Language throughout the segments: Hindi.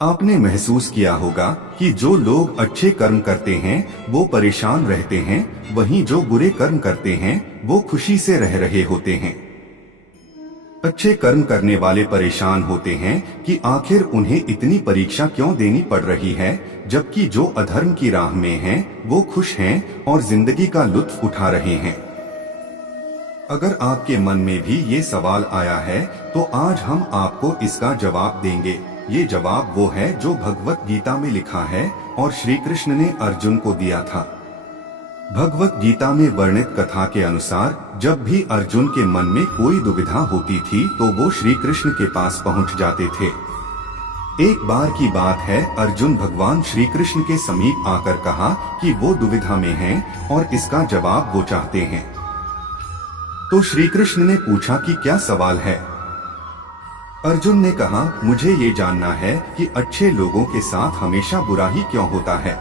आपने महसूस किया होगा कि जो लोग अच्छे कर्म करते हैं वो परेशान रहते हैं, वहीं जो बुरे कर्म करते हैं वो खुशी से रह रहे होते हैं। अच्छे कर्म करने वाले परेशान होते हैं कि आखिर उन्हें इतनी परीक्षा क्यों देनी पड़ रही है, जबकि जो अधर्म की राह में हैं वो खुश हैं और जिंदगी का लुत्फ उठा रहे हैं। अगर आपके मन में भी ये सवाल आया है तो आज हम आपको इसका जवाब देंगे। ये जवाब वो है जो भगवत गीता में लिखा है और श्री कृष्ण ने अर्जुन को दिया था। भगवत गीता में वर्णित कथा के अनुसार जब भी अर्जुन के मन में कोई दुविधा होती थी तो वो श्री कृष्ण के पास पहुंच जाते थे। एक बार की बात है, अर्जुन भगवान श्री कृष्ण के समीप आकर कहा कि वो दुविधा में हैं और इसका जवाब वो चाहते हैं। तो श्री कृष्ण ने पूछा कि क्या सवाल है। अर्जुन ने कहा, मुझे ये जानना है कि अच्छे लोगों के साथ हमेशा बुरा ही क्यों होता है,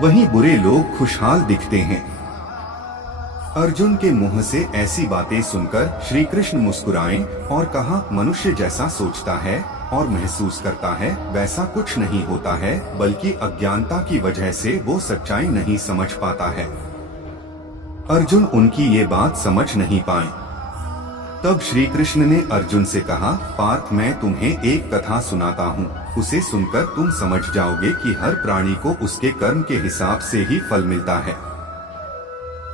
वहीं बुरे लोग खुशहाल दिखते हैं। अर्जुन के मुंह से ऐसी बातें सुनकर श्री कृष्ण मुस्कुराए और कहा, मनुष्य जैसा सोचता है और महसूस करता है वैसा कुछ नहीं होता है, बल्कि अज्ञानता की वजह से वो सच्चाई नहीं समझ पाता है। अर्जुन उनकी ये बात समझ नहीं पाए। तब श्री कृष्ण ने अर्जुन से कहा, पार्थ, मैं तुम्हें एक कथा सुनाता हूँ, उसे सुनकर तुम समझ जाओगे कि हर प्राणी को उसके कर्म के हिसाब से ही फल मिलता है।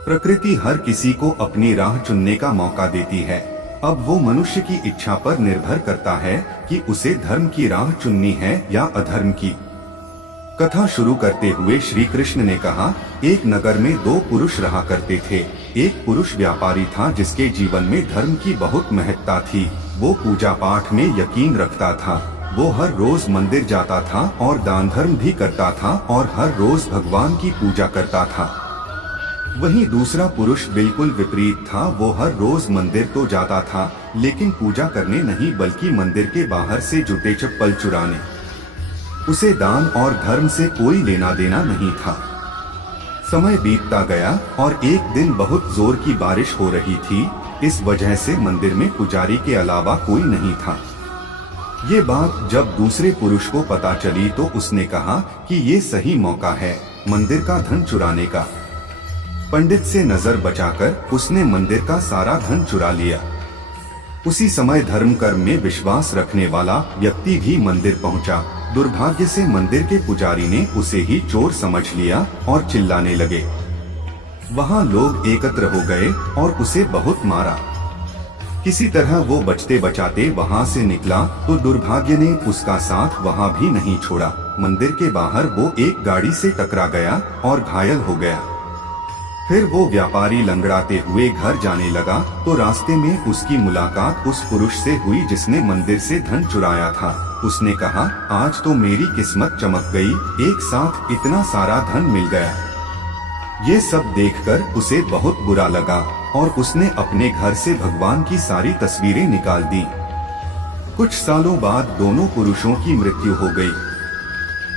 प्रकृति हर किसी को अपनी राह चुनने का मौका देती है। अब वो मनुष्य की इच्छा पर निर्भर करता है कि उसे धर्म की राह चुननी है या अधर्म की। कथा शुरू करते हुए श्री कृष्ण ने कहा, एक नगर में दो पुरुष रहा करते थे। एक पुरुष व्यापारी था जिसके जीवन में धर्म की बहुत महत्ता थी। वो पूजा पाठ में यकीन रखता था। वो हर रोज मंदिर जाता था और दान धर्म भी करता था और हर रोज भगवान की पूजा करता था। वहीं दूसरा पुरुष बिल्कुल विपरीत था। वो हर रोज मंदिर तो जाता था लेकिन पूजा करने नहीं, बल्कि मंदिर के बाहर से जूते चप्पल चुराने। उसे दान और धर्म से कोई लेना देना नहीं था। समय बीतता गया और एक दिन बहुत जोर की बारिश हो रही थी। इस वजह से मंदिर में पुजारी के अलावा कोई नहीं था। ये बात जब दूसरे पुरुष को पता चली तो उसने कहा कि ये सही मौका है मंदिर का धन चुराने का। पंडित से नजर बचाकर उसने मंदिर का सारा धन चुरा लिया। उसी समय धर्म कर्म में विश्वास रखने वाला व्यक्ति भी मंदिर पहुंचा। दुर्भाग्य से मंदिर के पुजारी ने उसे ही चोर समझ लिया और चिल्लाने लगे। वहां लोग एकत्र हो गए और उसे बहुत मारा। किसी तरह वो बचते बचाते वहां से निकला तो दुर्भाग्य ने उसका साथ वहां भी नहीं छोड़ा। मंदिर के बाहर वो एक गाड़ी से टकरा गया और घायल हो गया। फिर वो व्यापारी लंगड़ाते हुए घर जाने लगा तो रास्ते में उसकी मुलाकात उस पुरुष से हुई जिसने मंदिर से धन चुराया था। उसने कहा, आज तो मेरी किस्मत चमक गई, एक साथ इतना सारा धन मिल गया। ये सब देखकर उसे बहुत बुरा लगा और उसने अपने घर से भगवान की सारी तस्वीरें निकाल दी। कुछ सालों बाद दोनों पुरुषों की मृत्यु हो गई।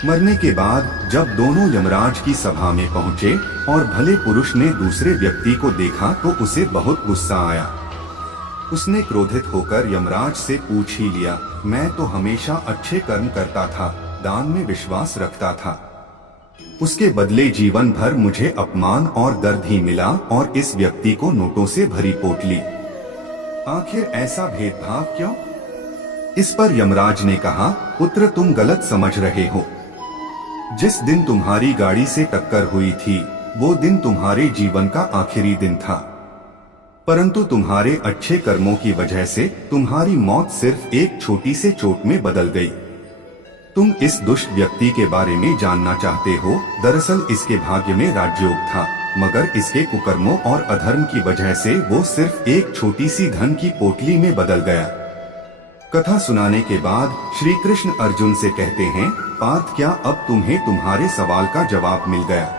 मरने के बाद जब दोनों यमराज की सभा में पहुंचे और भले पुरुष ने दूसरे व्यक्ति को देखा तो उसे बहुत गुस्सा आया। उसने क्रोधित होकर यमराज से पूछ ही लिया, मैं तो हमेशा अच्छे कर्म करता था, दान में विश्वास रखता था, उसके बदले जीवन भर मुझे अपमान और दर्द ही मिला और इस व्यक्ति को नोटों से भरी पोटली। आखिर ऐसा भेदभाव क्यों? इस पर यमराज ने कहा, पुत्र, तुम गलत समझ रहे हो। जिस दिन तुम्हारी गाड़ी से टक्कर हुई थी वो दिन तुम्हारे जीवन का आखिरी दिन था, परंतु तुम्हारे अच्छे कर्मों की वजह से तुम्हारी मौत सिर्फ एक छोटी से चोट में बदल गई। तुम इस दुष्ट व्यक्ति के बारे में जानना चाहते हो। दरअसल इसके भाग्य में राजयोग था, मगर इसके कुकर्मों और अधर्म की वजह से वो सिर्फ एक छोटी सी धन की पोटली में बदल गया। कथा सुनाने के बाद श्री कृष्ण अर्जुन से कहते हैं, पार्थ, क्या अब तुम्हें तुम्हारे सवाल का जवाब मिल गया?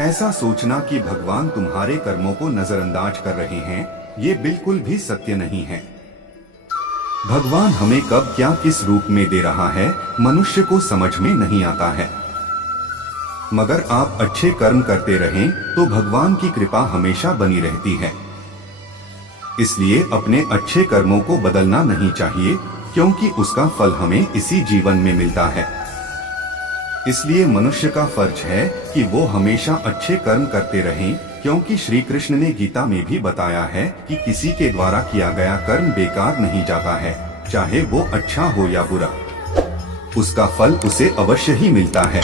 ऐसा सोचना कि भगवान तुम्हारे कर्मों को नजरअंदाज कर रहे हैं, ये बिल्कुल भी सत्य नहीं है। भगवान हमें कब क्या किस रूप में दे रहा है मनुष्य को समझ में नहीं आता है। मगर आप अच्छे कर्म करते रहें तो भगवान की कृपा हमेशा बनी रहती है। इसलिए अपने अच्छे कर्मों को बदलना नहीं चाहिए। क्योंकि उसका फल हमें इसी जीवन में मिलता है। इसलिए मनुष्य का फर्ज है कि वो हमेशा अच्छे कर्म करते रहें, क्योंकि श्री कृष्ण ने गीता में भी बताया है कि किसी के द्वारा किया गया कर्म बेकार नहीं जाता है, चाहे वो अच्छा हो या बुरा, उसका फल उसे अवश्य ही मिलता है।